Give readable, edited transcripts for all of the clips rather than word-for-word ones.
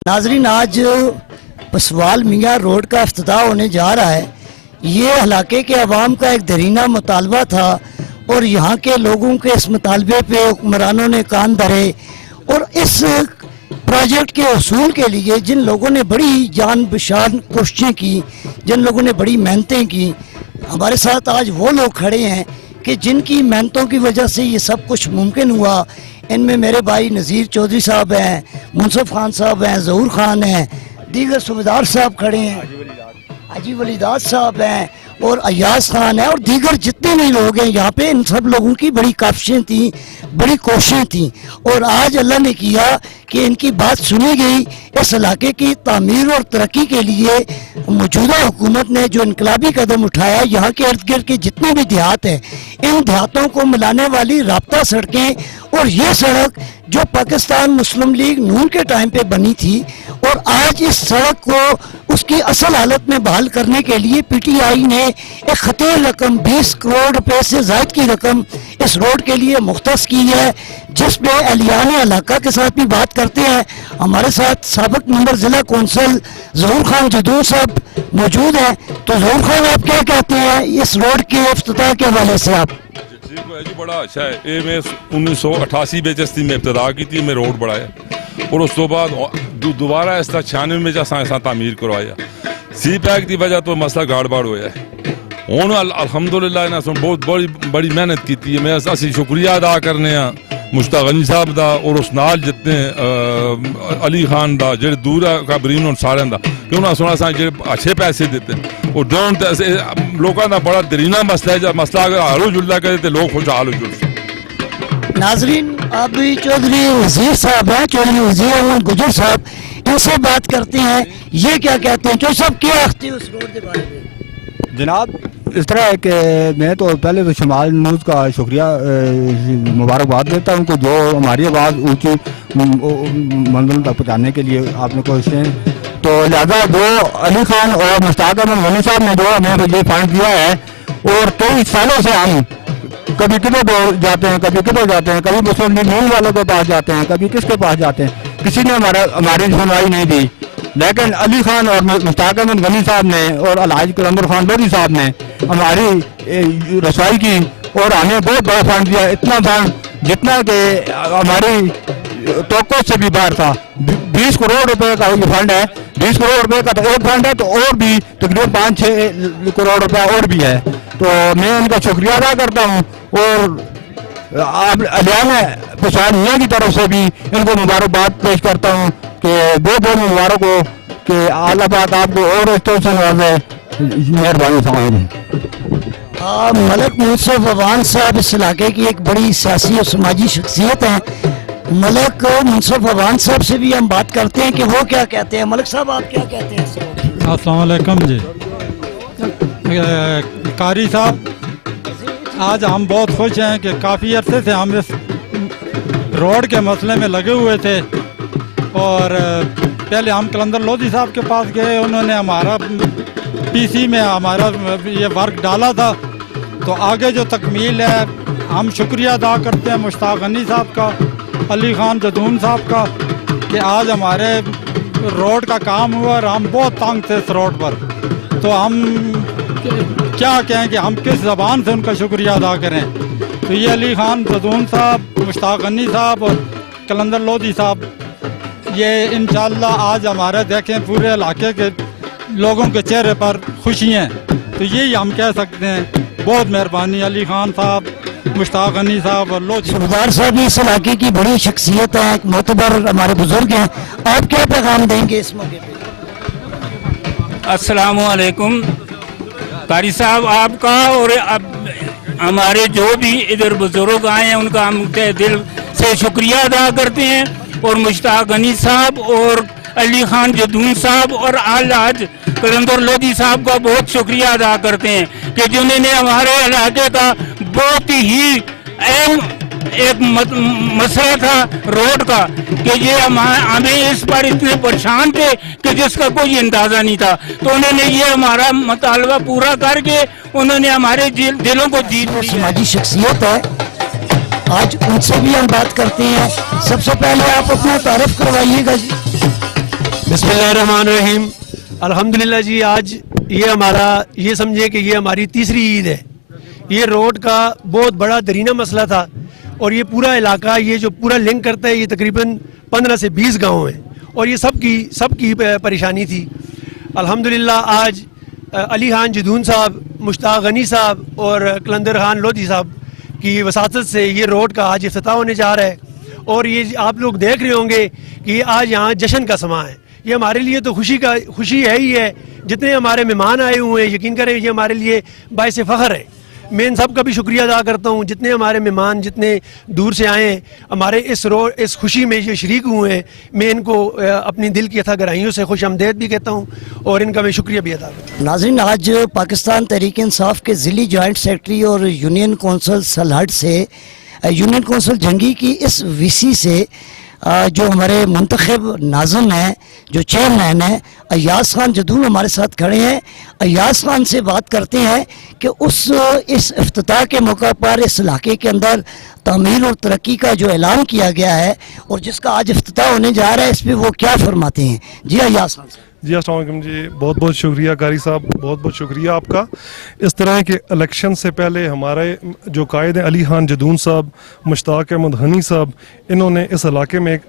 नाजरीन, आज पसवाल मियाँ रोड का इफ्तिताह होने जा रहा है। ये इलाके के अवाम का एक दरीना मुतालबा था और यहाँ के लोगों के इस मुतालबे पे हुक्मरानों ने कान धरे और इस प्रोजेक्ट के असूल के लिए जिन लोगों ने बड़ी जान बशान कोशिशें की, जिन लोगों ने बड़ी मेहनतें की, हमारे साथ आज वो लोग खड़े हैं कि जिनकी मेहनतों की वजह से ये सब कुछ मुमकिन हुआ। इनमें मेरे भाई नज़ीर चौधरी साहब हैं, मुनसफ खान साहब हैं, ज़हूर खान हैं, दीगर सूबेदार साहब खड़े हैं, हाजी वलीदाद साहब हैं और अयाज खान है और दीगर जितने भी लोग हैं यहाँ पे। इन सब लोगों की बड़ी काविशें थी, बड़ी कोशिशें थी और आज अल्लाह ने किया कि इनकी बात सुनी गई। इस इलाके की तामीर और तरक्की के लिए मौजूदा हुकूमत ने जो इनकलाबी कदम उठाया, यहाँ के इर्द गिर्द के जितने भी देहात हैं, इन देहातों को मिलाने वाली राब्ता सड़कें और ये सड़क जो पाकिस्तान मुस्लिम लीग नून के टाइम पे बनी थी और आज इस सड़क को उसकी असल हालत में बहाल करने के लिए पीटीआई ने एक खतीर रकम 20 करोड़ रुपए से ज़ायद की रकम इस रोड के लिए मुख्तस की है, जिसमें अहलियान इलाका के साथ भी बात करते हैं। हमारे साथ साबिक मेंबर ज़िला कौंसिल ज़हूर खान जदून साहब मौजूद हैं। तो ज़हूर खान, आप क्या कहते हैं इस रोड के इफ्तिताह के हवाले से? आप जी बड़ा अच्छा है। ये मैं 1988 में जस्ती में इब्तदा की थी, मैं रोड बढ़ाया और उस तो बाद दोबारा इस तरह 96 में जैसा तामीर करवाया। सी पैक की वजह तो मसला गाड़बाड़ होया है। हूँ अलहमदुलिल्लाह इन्हें बहुत बड़ी मेहनत की थी। मैं असं शुक्रिया अदा करने मुश्ताक गनी साहब का और उस नाल जितने अली खान का जो दूर काबरीन उन सारे का कि उन्हें सुना सा जो अच्छे पैसे देते और दोनों लोगों का बड़ा दरीना मसला है। जब मसला अगर हालो जुल्ला करे तो लोग खुशहाल हो जुल। नाजरीन, आप भी चौधरी वजीर साहब हैं, चौधरी वजीर अहमद गुजर साहब, इनसे बात करते हैं। ये क्या कहते हैं? चौधरी साहब, क्या आखते हैं उस रोड के बारे में? जनाब, इस तरह है कि मैं तो पहले तो शमाल न्यूज़ का शुक्रिया मुबारकबाद देता हूँ कि जो हमारी आवाज़ ऊंची मंजिल तक पहुँचाने के लिए आपने कोशिशें, तो लिहाजा जो अली खान और मुश्ताक अहमद गनी साहब ने जो हमें ये फंड दिया है और कई सालों से हम कभी किधर जाते हैं, कभी किधर जाते हैं, कभी मुस्लिम लीग नून वालों के पास जाते हैं, कभी किसके पास जाते हैं, किसी ने हमारी सुनवाई नहीं दी। लेकिन अली खान और मुश्ताक अहमद गनी साहब ने और अलहाज कलंदर खान लोधी साहब ने हमारी रसवाई की और हमें बहुत बड़ा फंड दिया। इतना फंड जितना कि हमारी तवक्को से भी बाहर था। 20 करोड़ रुपए का ये फंड है। 20 करोड़ रुपए का तो एक फंड है, तो और भी तकरीबन 5-6 करोड़ रुपया और भी है। तो मैं उनका शुक्रिया अदा करता हूँ और अलियाना पसवाल मियाँ की तरफ से भी इनको मुबारकबाद पेश करता हूँ कि बहुत मुबारक हो कि अल्लाह पाक आपको और इस तरह से नवाजे। मेहरबानी समझ। मलिक मुनसफ अवान साहब इस इलाके की एक बड़ी सियासी और समाजी शख्सियत हैं। मलिक मुनसफ अवान साहब से भी हम बात करते हैं कि वो क्या कहते हैं। मलिक साहब, आप क्या कहते हैं? अस्सलाम वालेकुम जी। कारी साहब, आज हम बहुत खुश हैं कि काफ़ी अरसे से हम इस रोड के मसले में लगे हुए थे और पहले हम कलंदर लोधी साहब के पास गए, उन्होंने हमारा पीसी में हमारा ये वर्क डाला था। तो आगे जो तकमील है, हम शुक्रिया अदा करते हैं मुश्ताक गनी साहब का, अली खान जदून साहब का कि आज हमारे रोड का काम हुआ और हम बहुत तंग थे इस रोड पर। तो हम क्या कहें कि हम किस ज़बान से उनका शुक्रिया अदा करें। तो ये अली खान जदून साहब, मुश्ताक गनी साहब और कलंदर लोधी साहब, ये इंशाअल्लाह आज हमारे देखें पूरे इलाके के लोगों के चेहरे पर खुशी हैं। तो यही हम कह सकते हैं। बहुत मेहरबानी अली खान साहब, मुश्ताक गनी साहब और लोधी सूबेदार साहब इस इलाके की बड़ी शख्सियत है, एक मोतबर हमारे बुजुर्ग हैं। आप क्या पैगाम देंगे इस मौके पे? अस्सलाम वालेकुम कारी साहब, आपका और हमारे जो भी इधर बुजुर्ग आए हैं उनका हम दिल से शुक्रिया अदा करते हैं और मुश्ताक गनी साहब और अली खान जदून साहब और अलहाज कलंदर लोधी साहब का बहुत शुक्रिया अदा करते हैं कि जिन्होंने हमारे इलाके का बहुत ही अहम एक मसला था रोड का कि ये हमें इस पर इतने परेशान थे कि जिसका कोई अंदाजा नहीं था। तो उन्होंने ये हमारा मुतालबा पूरा करके उन्होंने हमारे दिलों को जीत लिया। समाजी शख्सियत है, आज उनसे भी हम बात करते हैं। सबसे पहले आप अपना तारुफ करवाइएगा जी। बिस्मिल्लाहिर्रहमानिर्रहीम। अल्हम्दुलिल्लाह जी, आज ये समझे कि ये हमारी तीसरी ईद है। ये रोड का बहुत बड़ा दरीना मसला था और ये पूरा इलाका, ये जो पूरा लिंक करता है, ये तकरीबन 15 से 20 गांव हैं और ये सबकी परेशानी थी। अल्हम्दुलिल्लाह आज अली खान जदून साहब, मुश्ताक गनी साहब और कलंदर खान लोधी साहब की वसातत से ये रोड का आज इफ्तिताह होने जा रहा है और ये आप लोग देख रहे होंगे कि आज यहाँ जश्न का समा है। ये हमारे लिए तो खुशी है ही है। जितने हमारे मेहमान आए हुए हैं, यकीन करें ये हमारे लिए बाइस फ़ख्र है। मैं इन सब का भी शुक्रिया अदा करता हूँ, जितने हमारे मेहमान जितने दूर से आए हैं, हमारे इस खुशी में ये शरीक हुए हैं। मैं इनको अपनी दिल की अथा गहराइयों से खुश आमदेद भी कहता हूँ और इनका मैं शुक्रिया भी अदा करता हूँ। नाज़रीन, आज पाकिस्तान तहरीक इंसाफ के ज़िली जॉइंट सेक्रेटरी और यूनियन कौंसल सलहट से, यूनियन कौंसल जंगी की इस वीसी से जो हमारे मुंतखब नाज़िम हैं, जो चेयरमैन हैं अय्याज़ खान जदून हमारे साथ खड़े हैं। अय्याज़ खान से बात करते हैं कि इस इफ्तिताह के मौका पर इस इलाके के अंदर तामीर और तरक्की का जो ऐलान किया गया है और जिसका आज इफ्तिताह होने जा रहा है, इस पर वो क्या फरमाते हैं। जी अय्याज़ खान साहब। जी अस्सलाम वालेकुम जी, बहुत बहुत शुक्रिया कारी साहब, बहुत बहुत शुक्रिया आपका। इस तरह के इलेक्शन से पहले हमारे जो कायद हैं अली खान जदून साहब, मुश्ताक अहमद हनी साहब, इन्होंने इस इलाके में एक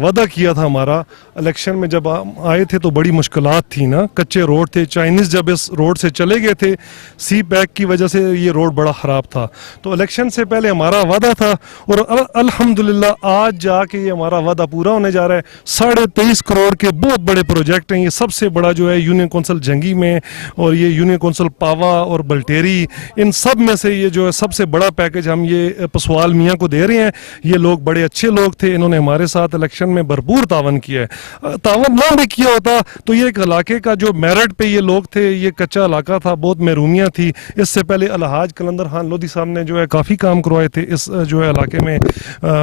वादा किया था हमारा। इलेक्शन में जब आए थे तो बड़ी मुश्किलात थी ना, कच्चे रोड थे, चाइनीज़ जब इस रोड से चले गए थे, सी पैक की वजह से ये रोड बड़ा ख़राब था। तो इलेक्शन से पहले हमारा वादा था और अल्हम्दुलिल्लाह आज जाके ये हमारा वादा पूरा होने जा रहा है। 23.5 करोड़ के बहुत बड़े प्रोजेक्ट हैं। ये सबसे बड़ा जो है यूनियन कौंसल जंगी में और ये यूनियन कौंसल पावा और बल्टेरी, इन सब में से ये जो है सबसे बड़ा पैकेज हम ये पसवाल मियाँ को दे रहे हैं। ये लोग बड़े अच्छे लोग थे, इन्होंने हमारे साथ इलेक्शन में भरपूर तावन किया है। तावन ना भी किया होता तो ये एक इलाके का जो मेरिट पे ये लोग थे, ये कच्चा इलाका था, बहुत महरूमियाँ थी। इससे पहले अलहाज कलंदर खान लोधी साहब ने जो है काफ़ी काम करवाए थे इस जो है इलाके में,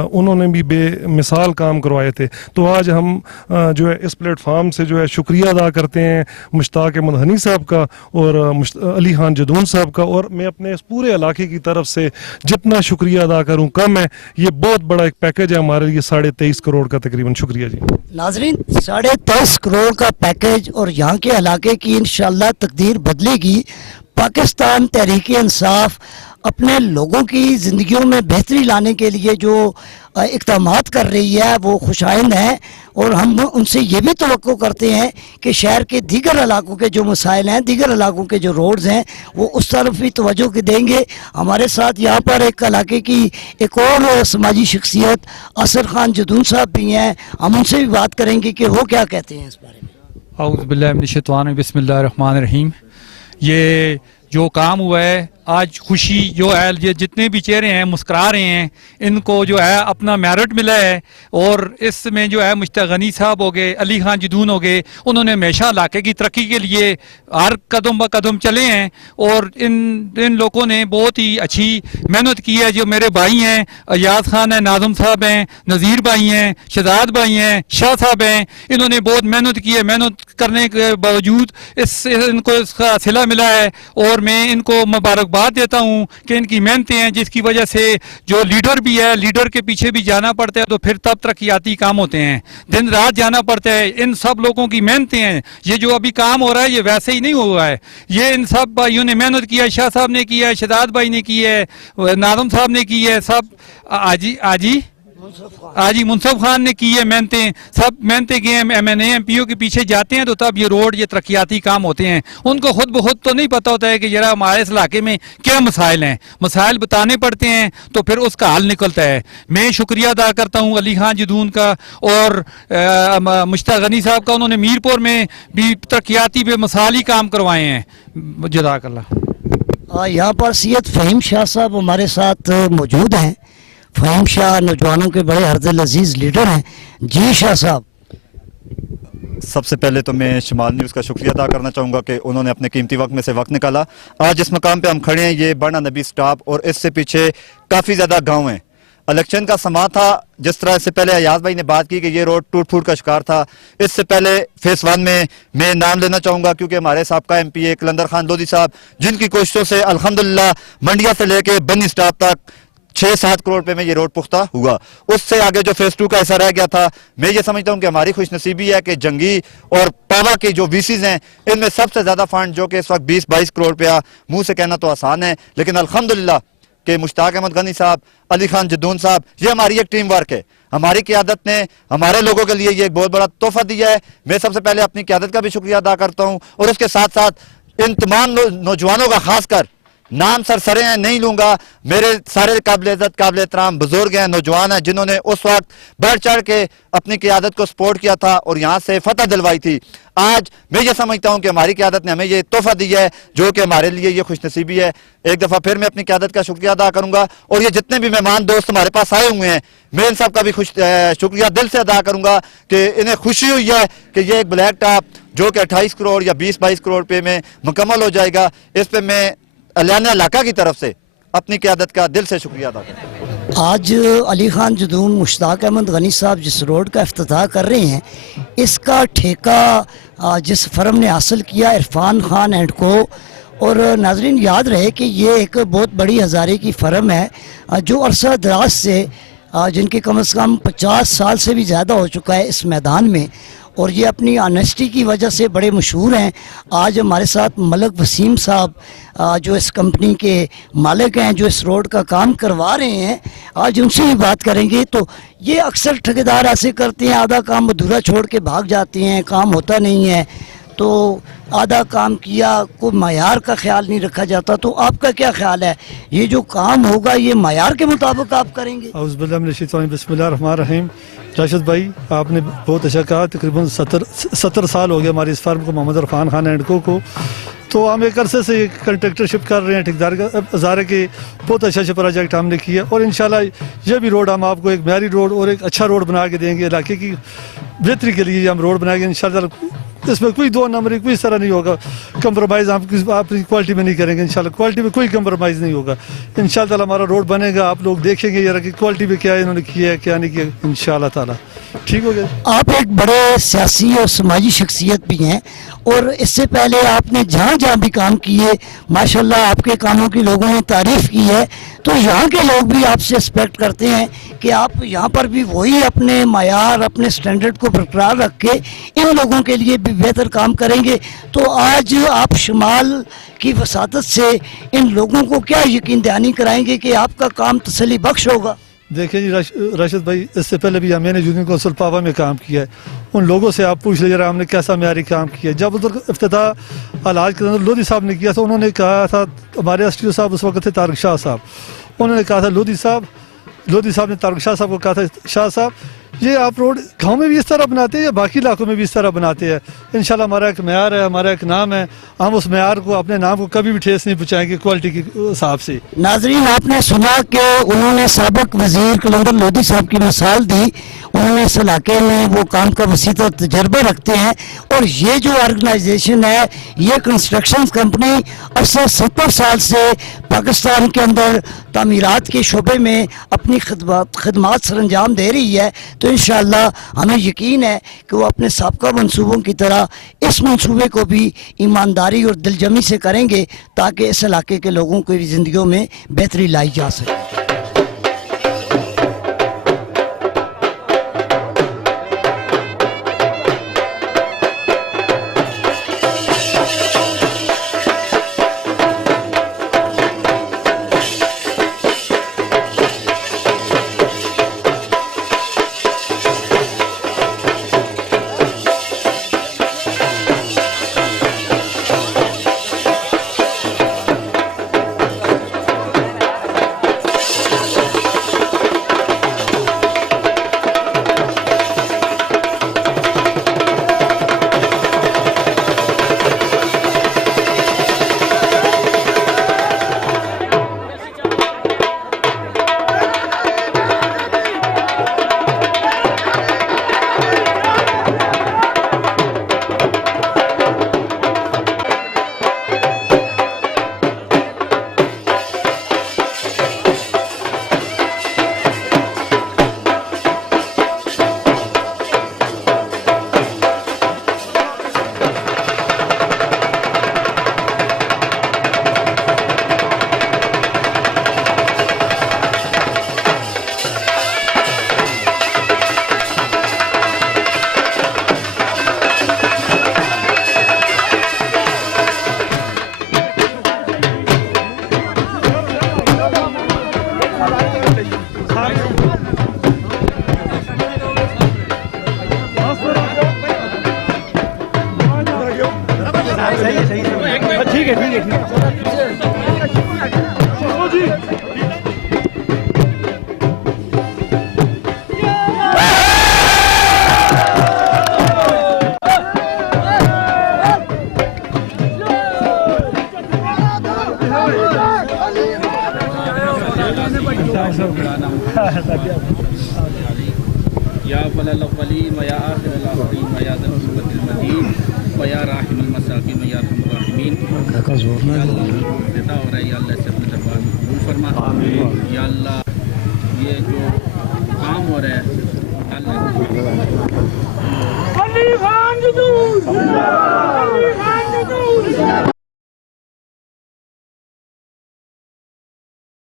उन्होंने भी बेमिसाल काम करवाए थे। तो आज हम जो है इस प्लेटफार्म से जो है शुक्रिया अदा करते हैं मुश्ताक अहमद हनी साहब का और अली खान जदून साहब का, और मैं अपने इस पूरे इलाके की तरफ से जितना शुक्रिया अदा करूं कम है। ये बहुत बड़ा एक पैकेज है हमारे लिए, 23.5 करोड़ का तकरीबन। शुक्रिया जी। नाजरीन, 23.5 करोड़ का पैकेज और यहाँ के इलाके की इंशाल्लाह तकदीर बदलेगी। पाकिस्तान तहरीक इंसाफ अपने लोगों की ज़िंदगियों में बेहतरी लाने के लिए जो इक़दामात कर रही है वो खुशाइंद हैं और हम उनसे ये भी तवक्को करते हैं कि शहर के दीगर इलाकों के जो मसाइल हैं, दीगर इलाकों के जो रोड्स हैं, वो उस तरफ भी तवज्जो के देंगे। हमारे साथ यहाँ पर एक इलाके की एक और समाजी शख्सियत असर खान जदून साहब भी हैं, हम उनसे भी बात करेंगे कि वो क्या कहते हैं इस बारे में। औज़ु बिल्लाहि मिनश शैतानिर बिस्मिल्लाहिर रहमानिर रहीम। ये जो काम हुआ है आज, खुशी जो है, ये जितने भी चेहरे हैं मुस्कुरा रहे हैं, इनको जो है अपना मेरिट मिला है। और इसमें जो है मुश्ताक गनी साहब हो गए, अली खान जदून हो गए, उन्होंने हमेशा इलाके की तरक्की के लिए हर कदम ब कदम चले हैं और इन लोगों ने बहुत ही अच्छी मेहनत की है। जो मेरे भाई हैं, अय्याज़ खान हैं, नाज़िम साहब हैं, नज़ीर भाई हैं, शहजाद भाई हैं, शाह साहब हैं, इन्होंने बहुत मेहनत की है। मेहनत करने के बावजूद इनको इसका सिला मिला है और मैं इनको मुबारकबाद देता हूं कि इनकी मेहनतें हैं, जिसकी वजह से जो लीडर भी है, लीडर के पीछे भी जाना पड़ता है, तो फिर तब तरक्याती काम होते हैं, दिन रात जाना पड़ता है। इन सब लोगों की मेहनतें हैं। ये जो अभी काम हो रहा है ये वैसे ही नहीं हुआ है, ये इन सब भाइयों ने मेहनत की है। शाह साहब ने की है, शहजाद भाई ने की है, नाज़िम साहब ने की है, सब आजी मुनसफ खान ने की है मेहनतें, सब मेहनतें गए हैं। MNA MPO के पीछे जाते हैं तो तब ये रोड, ये तरक्याती काम होते हैं। उनको खुद ब खुद तो नहीं पता होता है कि जरा हमारे इस इलाके में क्या मसाइल हैं, मसाइल बताने पड़ते हैं तो फिर उसका हल निकलता है। मैं शुक्रिया अदा करता हूँ अली खान जदून का और मुश्ताक गनी साहब का, उन्होंने मीरपुर में भी तरक्याती बेमिसाली काम करवाए हैं। जज़ाकल्लाह। यहाँ पर सैयद फ़हीम शाह साहब हमारे साथ मौजूद हैं। फ़हीम शाह नौजवानों के बड़े हर्दिल अजीज़ लीडर हैं। जी शाह साहब। सबसे पहले तो मैं शुमाल न्यूज़ का शुक्रिया अदा करना चाहूँगा कि उन्होंने अपने कीमती वक्त में से वक्त निकाला। आज जिस मकाम पे हम खड़े हैं ये बरना नबी स्टॉप और इससे पीछे काफ़ी ज़्यादा गांव हैं। इलेक्शन का समा था, जिस तरह इससे पहले अयाज भाई ने बात की कि ये रोड टूट फूट का शिकार था। इससे पहले फेस 1 में मैं नाम लेना चाहूँगा क्योंकि हमारे साबका MPA कलंदर खान लोधी साहब, जिनकी कोशिशों से अल्हम्दुलिल्लाह मंडिया से लेके बनी स्टॉप तक 6-7 करोड़ रुपए में ये रोड पुख्ता हुआ। उससे आगे जो फेज 2 का हिस्सा रह गया था, मैं ये समझता हूं कि हमारी खुशनसीबी है कि जंगी और पावा के जो वीसीज हैं इनमें सबसे ज्यादा फंड जो कि इस वक्त 20-22 करोड़ रुपया, मुंह से कहना तो आसान है लेकिन अल्हम्दुलिल्लाह कि मुश्ताक अहमद गनी साहब, अली खान जदून साहब, ये हमारी एक टीम वर्क है। हमारी क़यादत ने हमारे लोगों के लिए ये एक बहुत बड़ा तोहफा दिया है। मैं सबसे पहले अपनी क़यादत का भी शुक्रिया अदा करता हूँ और उसके साथ साथ इन तमाम नौजवानों का खासकर नाम सरसरे हैं नहीं लूंगा, मेरे सारे काबिल इज्जत काबिल एहतराम बुजुर्ग हैं, नौजवान हैं जिन्होंने उस वक्त बढ़ चढ़ के अपनी क़यादत को सपोर्ट किया था और यहाँ से फतह दिलवाई थी। आज मैं ये समझता हूँ कि हमारी क़यादत ने हमें ये तोहफा दिया है जो कि हमारे लिए ये खुशनसीबी है। एक दफ़ा फिर मैं अपनी क़यादत का शुक्रिया अदा करूँगा और ये जितने भी मेहमान दोस्त हमारे पास आए हुए हैं मैं इन सब का भी शुक्रिया दिल से अदा करूँगा कि इन्हें खुशी हुई है कि ये एक ब्लैक टॉप जो कि 28 करोड़ या 20-22 करोड़ रुपये में मुकम्मल हो जाएगा। इस पर मैं अलियाना इलाका की तरफ से अपनी क़यादत का दिल से शुक्रिया अदा करता हूं। आज अली खान जदून मुश्ताक अहमद गनी साहब जिस रोड का इफ्तिताह कर रहे हैं, इसका ठेका जिस फर्म ने हासिल किया इरफान खान एंड को, और नाजरीन याद रहे कि ये एक बहुत बड़ी हज़ारे की फ़र्म है जो अरसा दराज से जिनके कम से कम 50 साल से भी ज़्यादा हो चुका है इस मैदान में, और ये अपनी ऑनेस्टी की वजह से बड़े मशहूर हैं। आज हमारे साथ मलक वसीम साहब जो इस कंपनी के मालिक हैं, जो इस रोड का काम करवा रहे हैं, आज उनसे ही बात करेंगे। तो ये अक्सर ठेकेदार ऐसे करते हैं, आधा काम अधूरा छोड़ के भाग जाते हैं, काम होता नहीं है, तो आधा काम किया, कोई मायार का ख्याल नहीं रखा जाता। तो आपका क्या ख्याल है, ये जो काम होगा ये मायार के मुताबिक आप करेंगे? बिस्मिल्लाहिर्रहमानिर्रहीम। राशिद भाई, आपने बहुत अच्छा कहा। तकरीबन 70 साल हो गए हमारी इस फर्म को, मोहम्मद इरफान खान एंड को। तो हम एक अरसे से कंट्रेक्टरशिप कर रहे हैं, ठेकेदार का हज़ारे के बहुत अच्छा प्रोजेक्ट हमने किया और इंशाल्लाह ये भी रोड हम आपको एक म्यारी रोड और एक अच्छा रोड बना के देंगे। इलाके की बेहतरी के लिए हम रोड बनाएंगे इंशाल्लाह। इसमें कोई दो नंबरी कोई तरह नहीं होगा, कंप्रोमाइज़ हम अपनी क्वालिटी में नहीं करेंगे इंशाल्लाह। क्वालिटी में कोई कंप्रोमाइज़ नहीं होगा इंशाल्लाह। हमारा रोड बनेगा, आप लोग देखेंगे यार कि क्वालिटी में क्या इन्होंने किया है क्या नहीं किया, इंशाल्लाह ताला ठीक हो गया। आप एक बड़े सियासी और समाजी शख्सियत भी हैं और इससे पहले आपने जहाँ जहाँ भी काम किए माशाल्लाह आपके कामों की लोगों ने तारीफ़ की है। तो यहाँ के लोग भी आपसे एक्सपेक्ट करते हैं कि आप यहाँ पर भी वही अपने मायार, अपने स्टैंडर्ड को बरकरार रख के इन लोगों के लिए भी बेहतर काम करेंगे। तो आज आप शमाल की वसातत से इन लोगों को क्या यकीन दहानी कराएंगे कि आपका काम तसल्ली बख्श होगा? देखिए जी राशिद भाई, इससे पहले भी मैंने जूनियर कौंसिल पावा में काम किया है। उन लोगों से आप पूछ लीजिए हमने कैसा म्यारी काम किया। जब उधर इफ्तिताह अलाज के अंदर लोधी साहब ने किया था, उन्होंने कहा था, हमारे एसटीओ साहब उस वक्त थे तारक शाह साहब, उन्होंने कहा था लोधी साहब ने तारक शाह साहब को कहा था, शाह साहब ये आप रोड गांव में भी इस तरह बनाते हैं या बाकी इलाकों में भी इस तरह बनाते हैं? इंशाल्लाह हमारा एक म्यार है, हमारा एक नाम है, हम उस म्यार को, अपने नाम को कभी भी ठेस नहीं पहुँचाएंगे क्वालिटी के हिसाब से। नाजरीन, आपने सुना कि उन्होंने साबिक वजीर कलंदर लोधी साहब की मिसाल दी। उन्होंने इस इलाके में वो काम का वसी तजर्बा रखते हैं और ये जो ऑर्गेनाइजेशन है, ये कंस्ट्रक्शन कंपनी अक्सर 70 साल से पाकिस्तान के अंदर तामीरात के शोबे में अपनी खदमात सरंजाम दे रही है। तो इंशाअल्लाह हमें यकीन है कि वो अपने साबका मंसूबों की तरह इस मंसूबे को भी ईमानदारी और दिलजमी से करेंगे ताकि इस इलाके के लोगों की ज़िंदगियों में बेहतरी लाई जा सके। या वलल अव्वलीन व या आखिरल आखिरीन व या ज़ल क़ुव्वतिल मतीन व या राहिमुल मसाकीन व या अरहमुर राहिमीन। या अल्लाह देता हो रहा है, या अल्लाह से अपने दरबार में कबूल फरमा। या अल्लाह ये जो काम हो रहा है अल्लाह